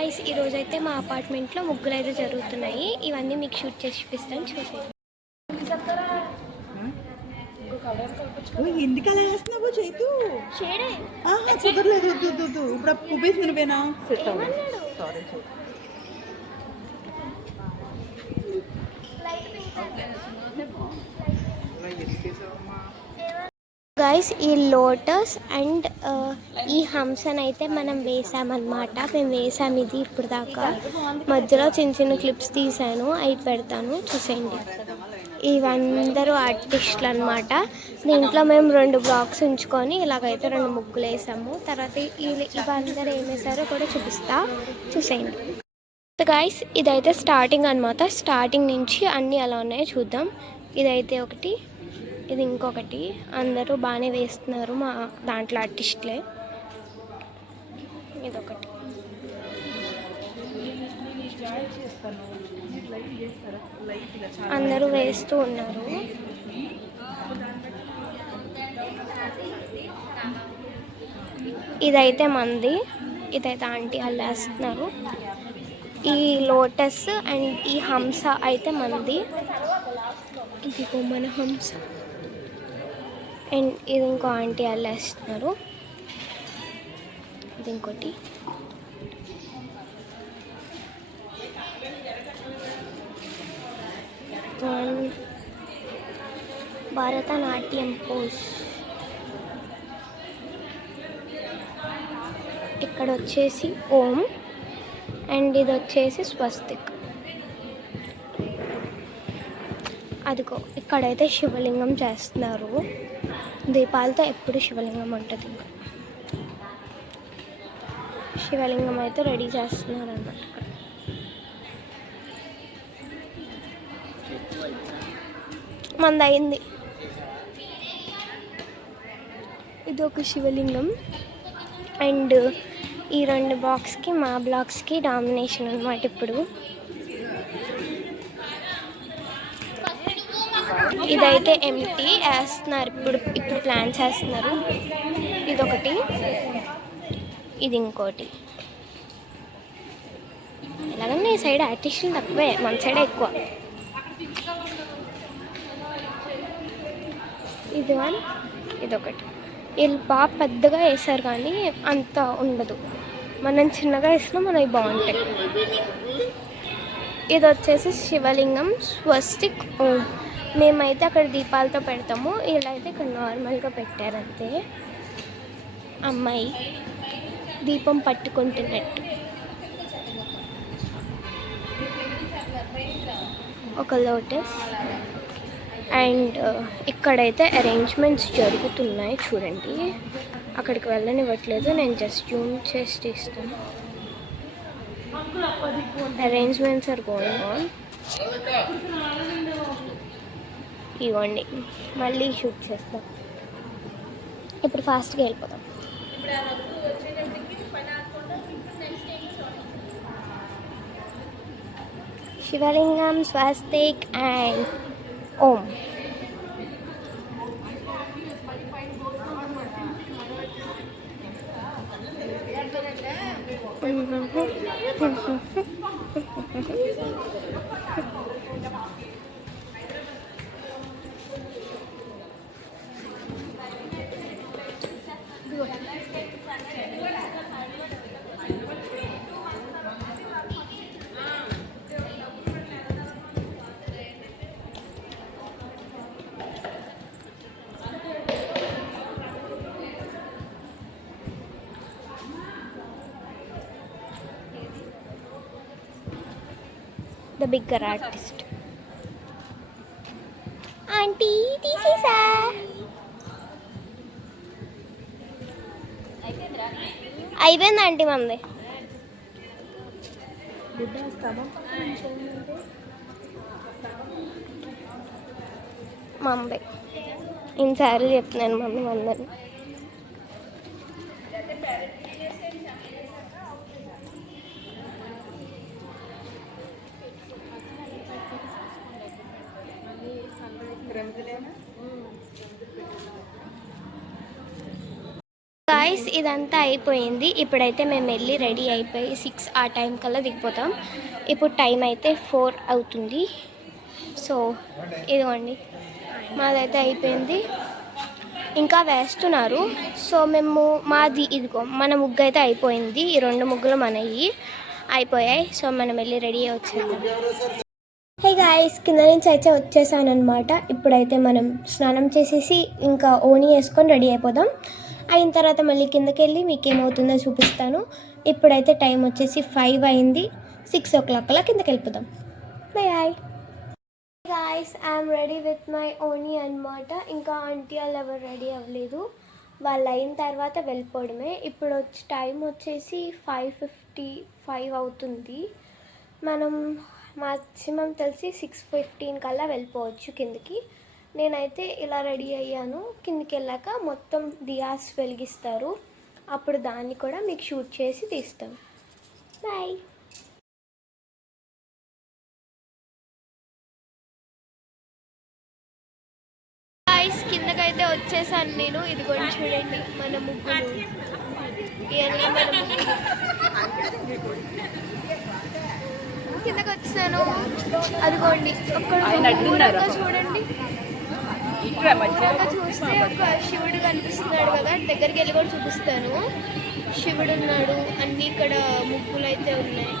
Guys ఈరోజైతే మా అపార్ట్మెంట్లో ముగ్గులు అయితే జరుగుతున్నాయి. ఇవన్నీ మీకు షూట్ చేసి చూపిస్తాను, చూసేయండి. ఎందుకు అలా చేస్తున్నావు చైతు? షేడే కుదరలేదు. ఇప్పుడు పువ్వేసి నువ్వేనా సెట్ అవ్వదు. సారీ గాయ్స్ ఈ లోటస్ అండ్ ఈ హంసను అయితే మనం వేసామన్నమాట. మేము వేసాము ఇది ఇప్పుడు దాకా. మధ్యలో చిన్న చిన్న క్లిప్స్ తీసాను, అవి పెడతాను చూసేయండి. ఇవందరూ ఆర్టిస్టులు అనమాట. దీంట్లో మేము 2 బ్లాక్స్ ఉంచుకొని ఇలాగైతే 2 ముగ్గులు వేసాము. తర్వాత ఇవందరూ ఏం వేసారో కూడా చూసేయండి. గాయ్స్ ఇదైతే స్టార్టింగ్ అనమాట. స్టార్టింగ్ నుంచి అన్నీ ఎలా ఉన్నాయో చూద్దాం. ఇదైతే ఒకటి, ఇది ఇంకొకటి. అందరూ బాగానే వేస్తున్నారు మా దాంట్లో ఆర్టిస్టులే. ఇదొకటి. అందరూ వేస్తూ ఉన్నారు. ఇదైతే మంది, ఇదైతే ఆంటీ వాళ్ళు వేస్తున్నారు. ఈ లోటస్ అండ్ ఈ హంస అయితే మంది. ఇదిగో మన హంస. అండ్ ఇది ఇంకో ఆంటీ వాళ్ళు వేస్తున్నారు. ఇది ఇంకోటి. భరతనాట్యం పోజ్. ఇక్కడ వచ్చేసి ఓం అండ్ ఇది వచ్చేసి స్వస్తిక్. అదిగో ఇక్కడైతే శివలింగం చేస్తున్నారు. దీపాలతో ఎప్పుడు శివలింగం ఉంటుంది. శివలింగం అయితే రెడీ చేస్తున్నారు అన్నమాట. మంది అయింది. ఇది ఒక శివలింగం అండ్ ఈ 2 బాక్స్కి మా బ్లాక్స్కి డామినేషన్ అనమాట. ఇప్పుడు ఇదైతే ఎంటీ వేస్తున్నారు. ఇప్పుడు ప్లాన్ చేస్తున్నారు. ఇదొకటి, ఇది ఇంకోటి. ఎలాగన్నా ఈ సైడ్ ఆర్టిస్టులు తక్కువే, మన సైడ్ ఎక్కువ. ఇది ఇదొకటి. వీళ్ళు బాగా పెద్దగా వేసారు కానీ అంత ఉండదు. మనం చిన్నగా వేసినా మనవి బాగుంటాయి. ఇది వచ్చేసి శివలింగం స్వస్తిక్ ఓం. మేమైతే అక్కడ దీపాలతో పెడతాము. ఇలా అయితే ఇక్కడ నార్మల్గా పెట్టారంతే. అమ్మాయి దీపం పట్టుకుంటున్నట్టు. ఒక లోటస్ అండ్ ఇక్కడైతే అరేంజ్మెంట్స్ జరుగుతున్నాయి చూడండి. అక్కడికి వెళ్ళనివ్వట్లేదు, నేను జస్ట్ జూమ్ చేసి తీస్తాను. Arrangements are going on. ఇవ్వండి, మళ్ళీ షూట్ చేస్తాం. ఇప్పుడు ఫాస్ట్గా వెళ్ళిపోతాం. Shivalingam, swastik and Om. The bigger artist. Auntie, తీసేసా. అయిపోయింది ఆంటీ మంది. మమ్మీ ఇన్నిసార్లు చెప్తున్నాను మమ్మీ మందని. గాయస్ ఇదంతా అయిపోయింది. ఇప్పుడైతే మేము వెళ్ళి రెడీ అయిపోయి 6 ఆ టైం కల్లా దిగిపోతాం. ఇప్పుడు టైం అయితే 4 అవుతుంది. సో ఇదిగోండి మాదైతే అయిపోయింది, ఇంకా వేస్తున్నారు. సో మేము మాది ఇదిగో మన ముగ్గు అయితే అయిపోయింది. ఈ 2 ముగ్గులు మనవి అయిపోయాయి. సో మనం వెళ్ళి రెడీ అయ్యి వచ్చేద్దాం. హే గాయస్, కింద నుంచి అయితే వచ్చేసాను అనమాట. ఇప్పుడైతే మనం స్నానం చేసేసి ఇంకా ఓని వేసుకొని రెడీ అయిపోదాం. అయిన తర్వాత మళ్ళీ కిందకి వెళ్ళి మీకు ఏమవుతుందో చూపిస్తాను. ఇప్పుడైతే టైం వచ్చేసి 5 అయింది. 6 o'clock అలా కిందకి వెళ్ళిపోదాం. Bye guys, I'm ready with my ఓనీ అనమాట. ఇంకా ఆంటీ వాళ్ళు ఎవరు రెడీ అవ్వలేదు, వాళ్ళు అయిన తర్వాత వెళ్ళిపోవడమే. ఇప్పుడు టైం వచ్చేసి 5:55 అవుతుంది. మనం మ్యాక్సిమం తెలిసి 6:15 కల్లా వెళ్ళిపోవచ్చు కిందకి. నేనైతే ఇలా రెడీ అయ్యాను. కిందికి వెళ్ళాక మొత్తం దియాస్ వెలిగిస్తారు, అప్పుడు దాన్ని కూడా మీకు షూట్ చేసి తీస్తాను. బాయ్. గాయ్స్, కిందకైతే వచ్చేసాను నేను. ఇదిగోండి చూడండి మన ముగ్గులు, ఇవన్నీ మన ముగ్గులు. కిందకి వచ్చాను, అదిగోండి అక్కడ దూరంగా చూడండి. దూరంగా చూస్తే ఒక శివుడు కనిపిస్తున్నాడు కదా, దగ్గరికి వెళ్ళి కూడా చూపిస్తాను. శివుడు ఉన్నాడు, అన్నీ ఇక్కడ ముగ్గులు అయితే ఉన్నాయి.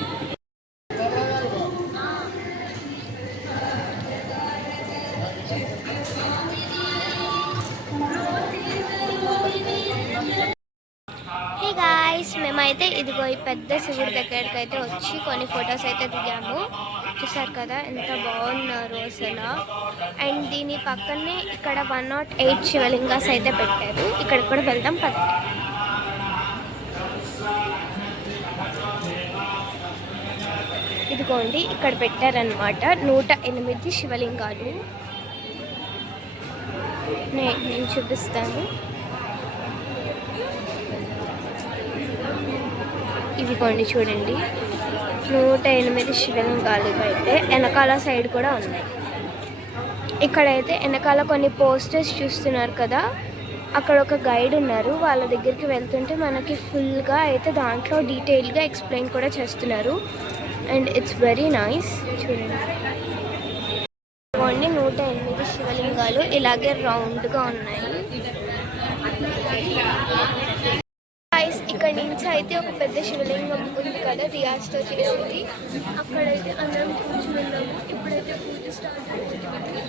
హే గాయ్స్, మేమైతే ఇదిగో ఈ పెద్ద శివుడి దగ్గరికి అయితే వచ్చి కొన్ని ఫొటోస్ అయితే దిగాము. చూసారు కదా ఎంత బాగున్నారు అసలు. అండ్ దీని పక్కనే ఇక్కడ 108 శివలింగాస్ అయితే పెట్టారు. ఇక్కడ కూడా వెళ్దాం పద. ఇదిగోండి ఇక్కడ పెట్టారనమాట 108 శివలింగాలు. నేను చూపిస్తాను. ఇదిగోండి చూడండి 108 శివలింగాలు అయితే వెనకాల సైడ్ కూడా ఉన్నాయి. ఇక్కడైతే వెనకాల కొన్ని పోస్టర్స్ చూస్తున్నారు కదా, అక్కడ ఒక గైడ్ ఉన్నారు. వాళ్ళ దగ్గరికి వెళ్తుంటే మనకి ఫుల్గా అయితే దాంట్లో డీటెయిల్గా ఎక్స్ప్లెయిన్ కూడా చేస్తున్నారు. And it's very nice. చూడండి 108 శివలింగాలు ఇలాగే రౌండ్గా ఉన్నాయి. ఇక్కడ నుంచి అయితే ఒక పెద్ద శివలింగం ఉంది కదా రియాజ్తో చేసింది, అక్కడైతే అందరం కూర్చున్నాము. ఇప్పుడైతే పూజ స్టార్ట్ అవుతుంది.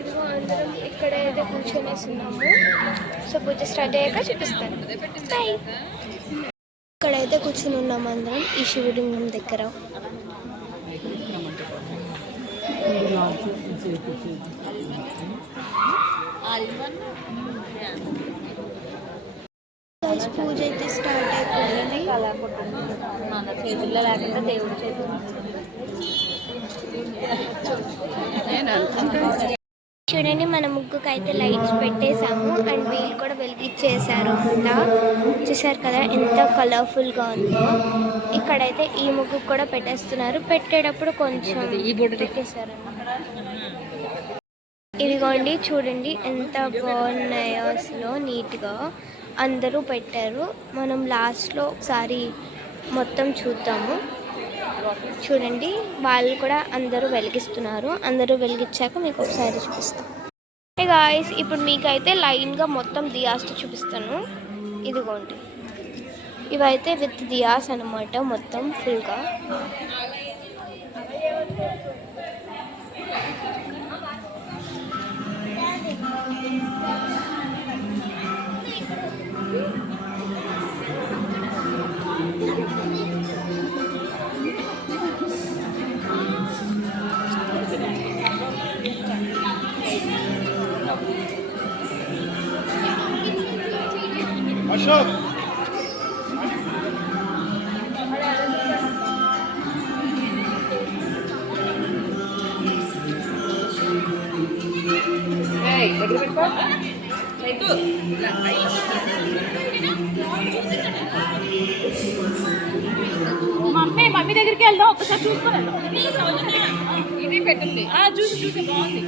ఇదిగో అందరం ఇక్కడైతే కూర్చొనేస్తున్నాము. సో పూజ స్టార్ట్ అయ్యాక చూపిస్తాను. బాయ్. ఇక్కడైతే కూర్చుని ఉన్నాము అందరం ఈ శివలింగం దగ్గర. పూజ అయితే స్టార్ట్ అయిపోయింది. చేతుల్లో లేకుండా దేవుడి చేతులు చూడండి. మన ముగ్గుకి అయితే లైట్స్ పెట్టేసాము అండ్ వీళ్ళు కూడా వెలిగించేసారు అంతా. చూసారు కదా ఎంత కలర్ఫుల్గా ఉందో. ఇక్కడైతే ఈ ముగ్గుకు కూడా పెట్టేస్తున్నారు. పెట్టేటప్పుడు కొంచెం పెట్టేశారు. ఇదిగోండి చూడండి ఎంత బాగున్నాయో అసలు, నీట్గా అందరూ పెట్టారు. మనం లాస్ట్లో ఒకసారి మొత్తం చూద్దాము. చూడండి వాళ్ళు కూడా అందరూ వెలిగిస్తున్నారు. అందరూ వెలిగించాక మీకు ఒకసారి చూపిస్తాను. హే గాయ్స్, ఇప్పుడు మీకైతే లైన్గా మొత్తం దియాస్ చూపిస్తాను. ఇదిగోండి ఇవైతే విత్ దియాస్ అనమాట, మొత్తం ఫుల్గా. అశోక్ మమ్మీ దగ్గరికి వెళ్దాం, ఒకసారి చూసుకొని ఇది పెట్టండి. చూసి బాగుంది.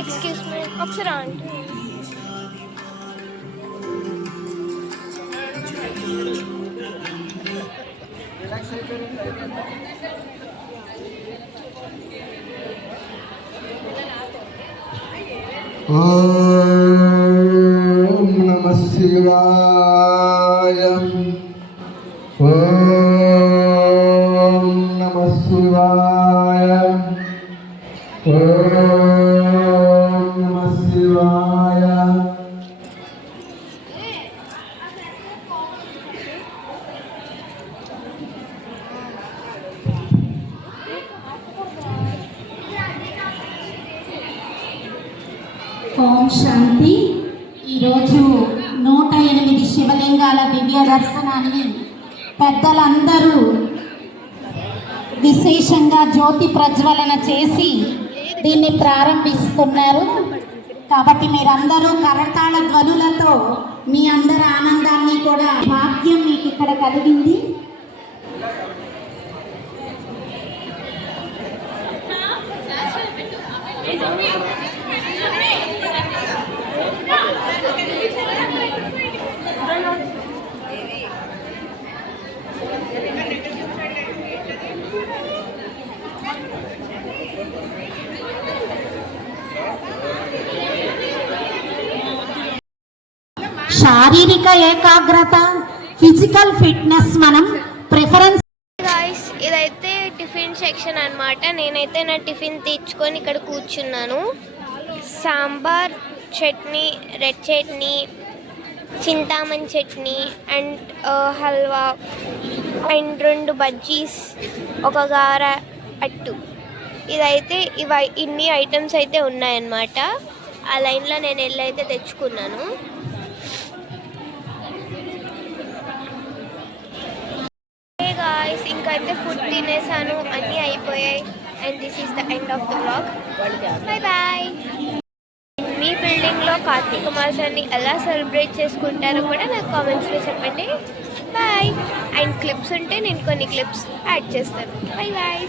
ఎక్స్క్యూజ్ మీ ఒకసారి ఆంటీ ఓం నమః శివాయ ఓం నమః శివాయ ఓం నమః శివాయ ఓం శాంతి. ఈరోజు 108 శివలింగాల దివ్య దర్శనాన్ని పెద్దలందరూ విశేషంగా జ్యోతి ప్రజ్వలన చేసి దీన్ని ప్రారంభిస్తున్నారు. కాబట్టి మీరందరూ కరతాళ ధ్వనులతో మీ అందరి ఆనందాన్ని కూడా భాగ్యం మీకు ఇక్కడ కలిగింది. శారీరక ఏకాగ్రత, ఫిజికల్ ఫిట్నెస్ మనం ప్రిఫరెన్స్. గాయ్స్ ఇదైతే టిఫిన్ సెక్షన్ అన్నమాట. నేనైతే నా టిఫిన్ తెచ్చుకొని ఇక్కడ కూర్చున్నాను. Sambar, chutney, red chutney, Chintamani chutney and halwa and 2 bajjis, ఒక గార అట్టు. ఇదైతే ఇన్ని ఐటమ్స్ అయితే ఉన్నాయన్నమాట. ఆ లైన్లో నేను వెళ్ళైతే తెచ్చుకున్నాను. గాయ్స్ ఇంకైతే ఫుడ్ తినేసాను, అన్నీ అయిపోయాయి. And this is the end of the vlog. Bye bye. మీ బిల్డింగ్లో కార్తీక మాసాన్ని ఎలా సెలబ్రేట్ చేసుకుంటారో కూడా నాకు కామెంట్స్లో చెప్పండి. బాయ్. అండ్ క్లిప్స్ ఉంటే నేను కొన్ని క్లిప్స్ యాడ్ చేస్తాను. Bye bye.